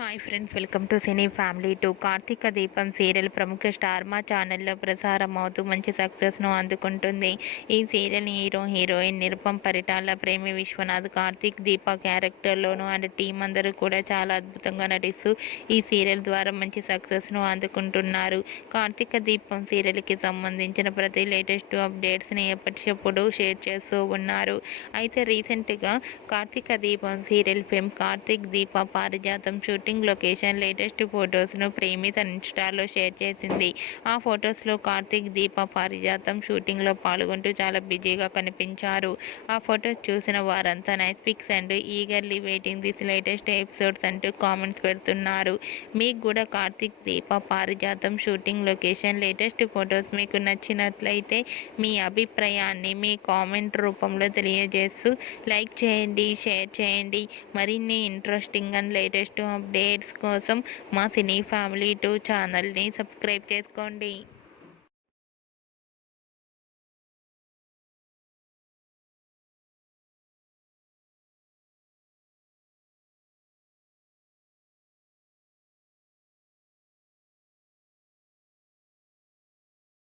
Hi friends, welcome to Cine Family two. Karthika Deepam serial ప్రముఖ star మా ఛానల్లో ప్రసారం అవుతూ మంచి సక్సెస్ను అందుకుంటుంది. ఈ సీరియల్ హీరోయిన్ నిరుపం పరిటాల, ప్రేమి విశ్వనాథ్, కార్తీక్ దీప క్యారెక్టర్లోను అండ్ టీం అందరూ కూడా చాలా అద్భుతంగా నటిస్తూ ఈ సీరియల్ ద్వారా మంచి సక్సెస్ను అందుకుంటున్నారు. కార్తీక దీపం సీరియల్కి సంబంధించిన ప్రతి లేటెస్ట్ అప్డేట్స్ని ఎప్పటికప్పుడు షేర్ చేస్తూ ఉన్నారు. అయితే రీసెంట్గా కార్తీక దీపం సీరియల్ ఫేమ్ కార్తీక్ దీప పారిజాతం షూటింగ్ లొకేషన్ లేటెస్ట్ ఫొటోస్ను ప్రేమి తన ఇన్స్టాలో షేర్ చేసింది. ఆ ఫొటోస్లో కార్తీక్ దీప పారిజాతం షూటింగ్లో పాల్గొంటూ చాలా బిజీగా కనిపించారు. ఆ ఫొటోస్ చూసిన వారంతా nice pics and eagerly waiting this latest episodes అంటూ కామెంట్స్ పెడుతున్నారు. మీకు కూడా కార్తీక్ దీప పారిజాతం షూటింగ్ లొకేషన్ లేటెస్ట్ ఫొటోస్ మీకు నచ్చినట్లయితే మీ అభిప్రాయాన్ని మీ కామెంట్ రూపంలో తెలియజేస్తూ లైక్ చేయండి, షేర్ చేయండి. మరిన్ని ఇంట్రెస్టింగ్ అండ్ లేటెస్ట్ అప్డేట్స్ కోసం మా సినీ ఫ్యామిలీ 2 ఛానల్ని సబ్స్క్రైబ్ చేసుకోండి.